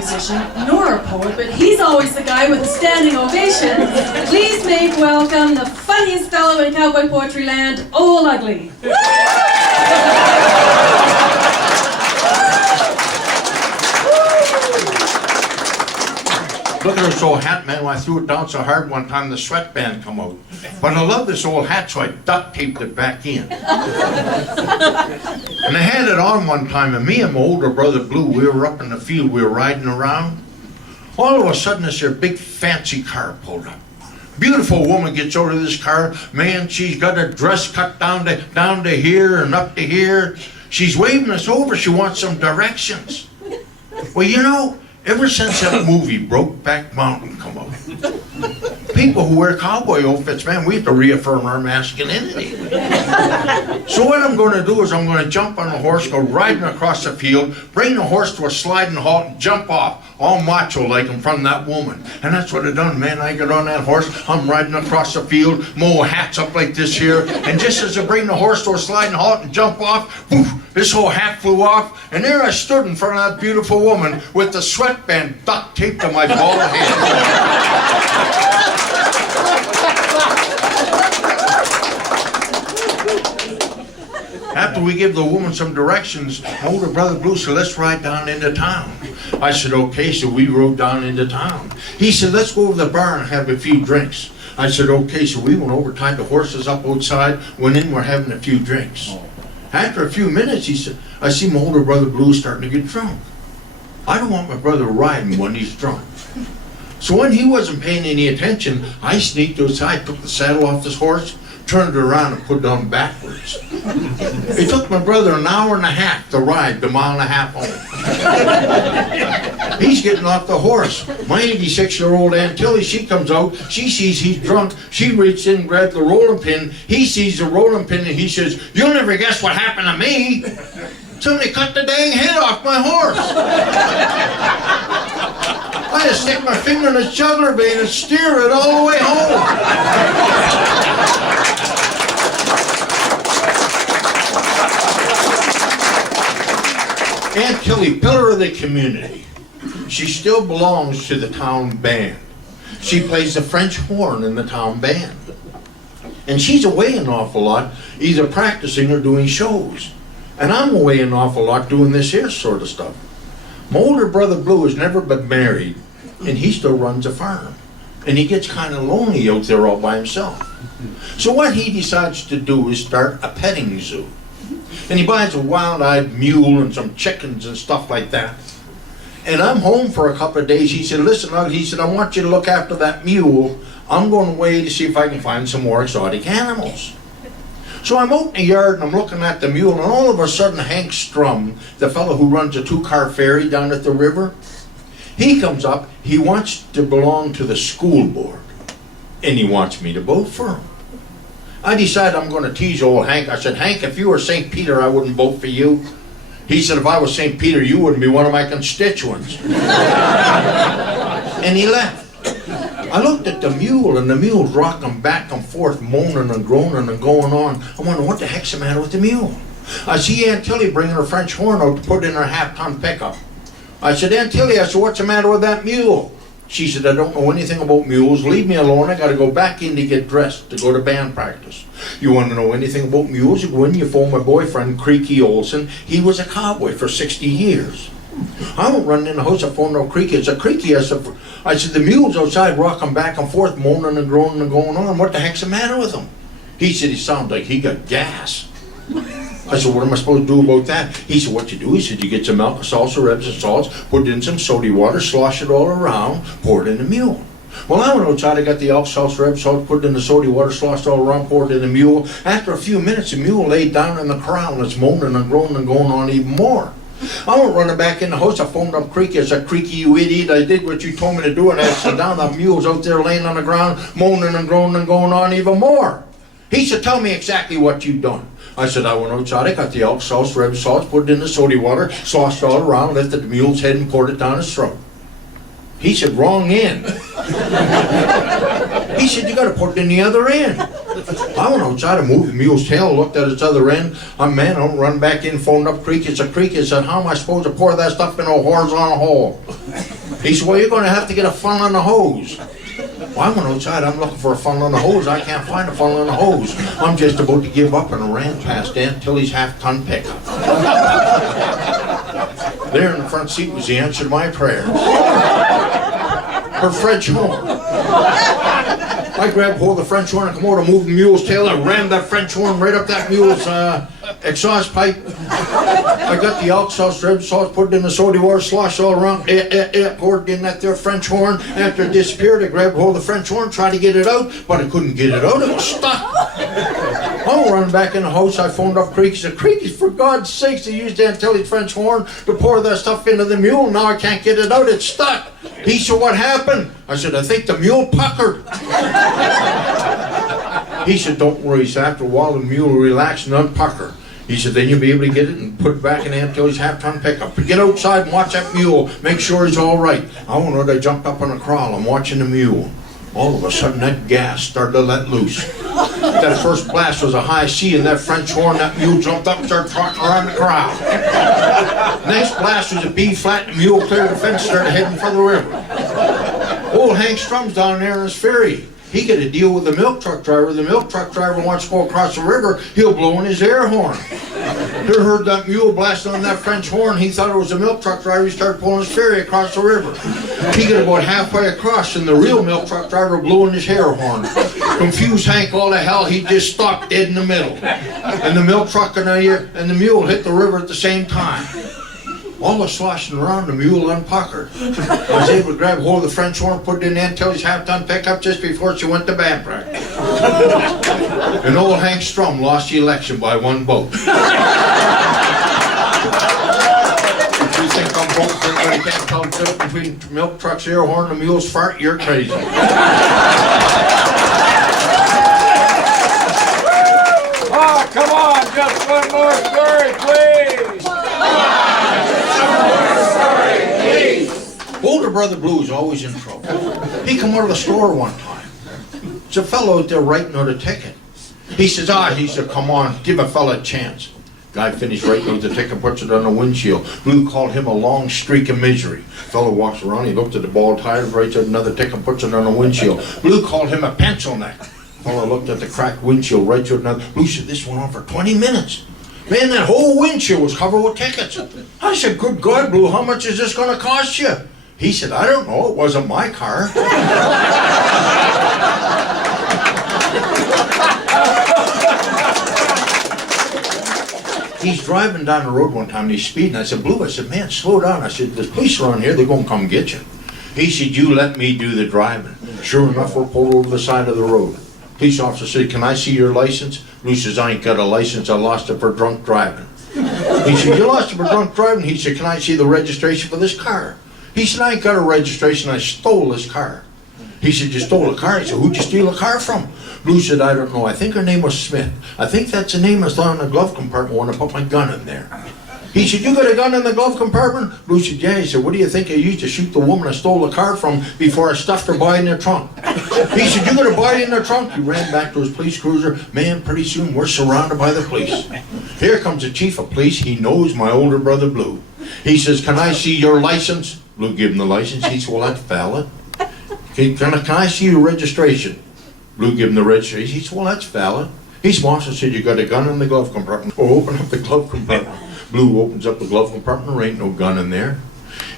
musician nor a poet, but he's always the guy with a standing ovation. Please make welcome the funniest fellow in cowboy poetry land, Old Ugly. Look at this old hat, man. When I threw it down so hard one time, the sweatband come out. But I love this old hat, so I duct taped it back in. And I had it on one time, and me and my older brother Blue, we were up in the field, we were riding around. All of a sudden, this here big fancy car pulled up. Beautiful woman gets out of this car. Man, she's got her dress cut down to here and up to here. She's waving us over. She wants some directions. Well, you know, ever since that movie, Brokeback Mountain, come out, people who wear cowboy outfits, man, we have to reaffirm our masculinity. So what I'm going to do is I'm going to jump on a horse, go riding across the field, bring the horse to a sliding halt, and jump off, all macho like in front of that woman. And that's what I done, man. I get on that horse, I'm riding across the field, my hat's up like this here, and just as I bring the horse to a sliding halt and jump off, poof, this whole hat flew off, and there I stood in front of that beautiful woman with the sweatband duct taped to my bald head. After we give the woman some directions, my older brother Blue said, let's ride down into town. I said, okay, so we rode down into town. He said, let's go over to the bar and have a few drinks. I said, okay, so we went over, tied the horses up outside, went in, we're having a few drinks. After a few minutes, he said, I see my older brother Blue starting to get drunk. I don't want my brother riding when he's drunk. So when he wasn't paying any attention, I sneaked outside, took the saddle off his horse, turned it around and put it on backwards. It took my brother an hour and a half to ride the mile and a half home. He's getting off the horse. My 86-year-old Aunt Tilly, she comes out, she sees he's drunk, she reaches in and grabs the rolling pin, he sees the rolling pin and he says, you'll never guess what happened to me. Somebody cut the dang head off my horse. I just stick my finger in the jugular vein and steer it all the way home. Aunt Tilly, pillar of the community. She still belongs to the town band. She plays the French horn in the town band. And she's away an awful lot, either practicing or doing shows. And I'm away an awful lot doing this here sort of stuff. My older brother Blue has never been married, and he still runs a farm. And he gets kind of lonely out there all by himself. So what he decides to do is start a petting zoo. And he buys a wild-eyed mule and some chickens and stuff like that. And I'm home for a couple of days. He said, listen, Ugly, he said, I want you to look after that mule. I'm going away to see if I can find some more exotic animals. So I'm out in the yard and I'm looking at the mule, and all of a sudden Hank Strum, the fellow who runs a 2-car ferry down at the river, he comes up, he wants to belong to the school board, and he wants me to vote for him. I decided I'm going to tease old Hank. I said, Hank, if you were St. Peter, I wouldn't vote for you. He said, if I was St. Peter, you wouldn't be one of my constituents. And he left. I looked at the mule, and the mule's rocking back and forth, moaning and groaning and going on. I wonder what the heck's the matter with the mule. I see Aunt Tilly bringing her French horn out to put in her half-ton pickup. I said, Aunt Tilly, I said, what's the matter with that mule? She said, I don't know anything about mules. Leave me alone. I got to go back in to get dressed to go to band practice. You want to know anything about mules? You go in, you phone my boyfriend, Creaky Olson. He was a cowboy for 60 years. I went running in the house, I phoned out Creaky. It's a Creaky. I said, the mule's outside rocking back and forth, moaning and groaning and going on. What the heck's the matter with him? He said, he sounds like he got gas. I said, what am I supposed to do about that? He said, what you do, he said, you get some milk, salsa, ribs, and salts, put it in some soda water, slosh it all around, pour it in the mule. Well, I went outside, I got the elk salsa, ribs, salt, put it in the soda water, sloshed all around, poured it in the mule. After a few minutes, the mule laid down in the corral, and it's moaning and groaning and going on even more. I went running back in the house, I phoned up Creaky. I said, Creaky, you idiot, I did what you told me to do, and I sat down, the mule's out there laying on the ground, moaning and groaning and going on even more. He said, tell me exactly what you've done. I said, I went outside, I got the elk sauce, rib sauce, put it in the soda water, sloshed all around, lifted the mule's head and poured it down his throat. He said, wrong end. He said, you gotta put it in the other end. I went outside and moved the mule's tail, looked at its other end. I run back in, phoned up creek. It's a creek. He said, how am I supposed to pour that stuff in a horizontal hole? He said, well, you're gonna have to get a funnel and a hose. Well, I went outside, I'm looking for a funnel and a hose. I can't find a funnel and a hose. I'm just about to give up and ran past Aunt Tilly's half-ton pickup. There in the front seat was the answer to my prayers. Her French horn. I grabbed hold of the French horn and come over to move the mule's tail. I rammed that French horn right up that mule's exhaust pipe. I got the elk sauce, red sauce, put it in the soda water, slosh all around, poured it in that there French horn. After it disappeared, I grabbed hold of the French horn, tried to get it out, but I couldn't get it out. It was stuck. I'm running back in the house. I phoned up Creaky. I said, Creaky, for God's sakes, they used Aunt Tilly's French horn to pour that stuff into the mule. Now I can't get it out. It's stuck. He said, what happened? I said, I think the mule puckered. He said, don't worry. He said, after a while, the mule will relax and unpucker. He said, then you'll be able to get it and put it back in Aunt Tilly's half-ton pickup. But get outside and watch that mule. Make sure he's all right. I don't know, I jumped up on a crawl. I'm watching the mule. All of a sudden, that gas started to let loose. That first blast was a high C, and that French horn, that mule jumped up and started trotting around the crowd. Next blast was a B flat, and the mule cleared the fence and started heading for the river. Old Hank Strum's down there in his ferry. He got to deal with the milk truck driver. The milk truck driver wants to go across the river, he'll blow in his air horn. He heard that mule blasting on that French horn. He thought it was a milk truck driver. He started pulling his ferry across the river. He got about halfway across, and the real milk truck driver blew in his air horn. Confused Hank all to hell, he just stopped dead in the middle. And the milk truck and the mule hit the river at the same time. All the sloshing around, the mule unpuckered. I was able to grab hold of the French horn, put it in Aunt Tilly's half-ton pickup just before she went to band practice. And old Hank Strum lost the election by 1 vote. If you think I'm voting for everybody can't tell the difference between milk truck's air horn and the mule's fart, you're crazy. Oh, come on, just one more story, please. Older brother Blue is always in trouble. He come out of the store one time. There's a fellow out there writing out a ticket. He says, come on, give a fella a chance. Guy finished writing out the ticket, puts it on the windshield. Blue called him a long streak of misery. Fellow walks around, he looked at the bald tires, writes out another ticket, puts it on the windshield. Blue called him a pencil neck. Fellow looked at the cracked windshield, writes out another. Blue said, this went on for 20 minutes. Man, that whole windshield was covered with tickets. I said, good God, Blue, how much is this going to cost you? He said, I don't know, it wasn't my car. He's driving down the road one time and he's speeding. I said, Blue, I said, man, slow down. I said, there's police around here, they're going to come get you. He said, you let me do the driving. Sure enough, we're pulled over the side of the road. Police officer said, can I see your license? Blue says, I ain't got a license, I lost it for drunk driving. He said, you lost it for drunk driving? He said, can I see the registration for this car? He said, I ain't got a registration, I stole this car. He said, you stole a car? He said, who'd you steal a car from? Blue said, I don't know, I think her name was Smith. I think that's the name I saw in the glove compartment when I put my gun in there. He said, you got a gun in the glove compartment? Blue said, yeah. He said, what do you think I used to shoot the woman I stole the car from before I stuffed her body in her trunk? He said, you got a body in her trunk? He ran back to his police cruiser. Man, pretty soon we're surrounded by the police. Here comes the chief of police. He knows my older brother Blue. He says, can I see your license? Blue gave him the license. He said, well, that's valid. Can I see your registration? Blue gave him the registration. He said, well, that's valid. His officer said, you got a gun in the glove compartment. Oh, open up the glove compartment. Blue opens up the glove compartment. There ain't no gun in there.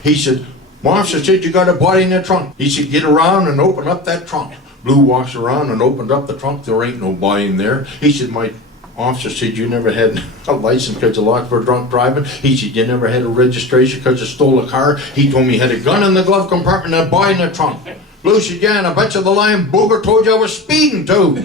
He said, my officer said, you got a body in the trunk. He said, get around and open up that trunk. Blue walks around and opened up the trunk. There ain't no body in there. He said, my officer said, you never had a license because you locked for drunk driving. He said, you never had a registration because you stole a car. He told me you had a gun in the glove compartment and a body in the trunk. Blue said, yeah, and I bet you the lying booger told you I was speeding too.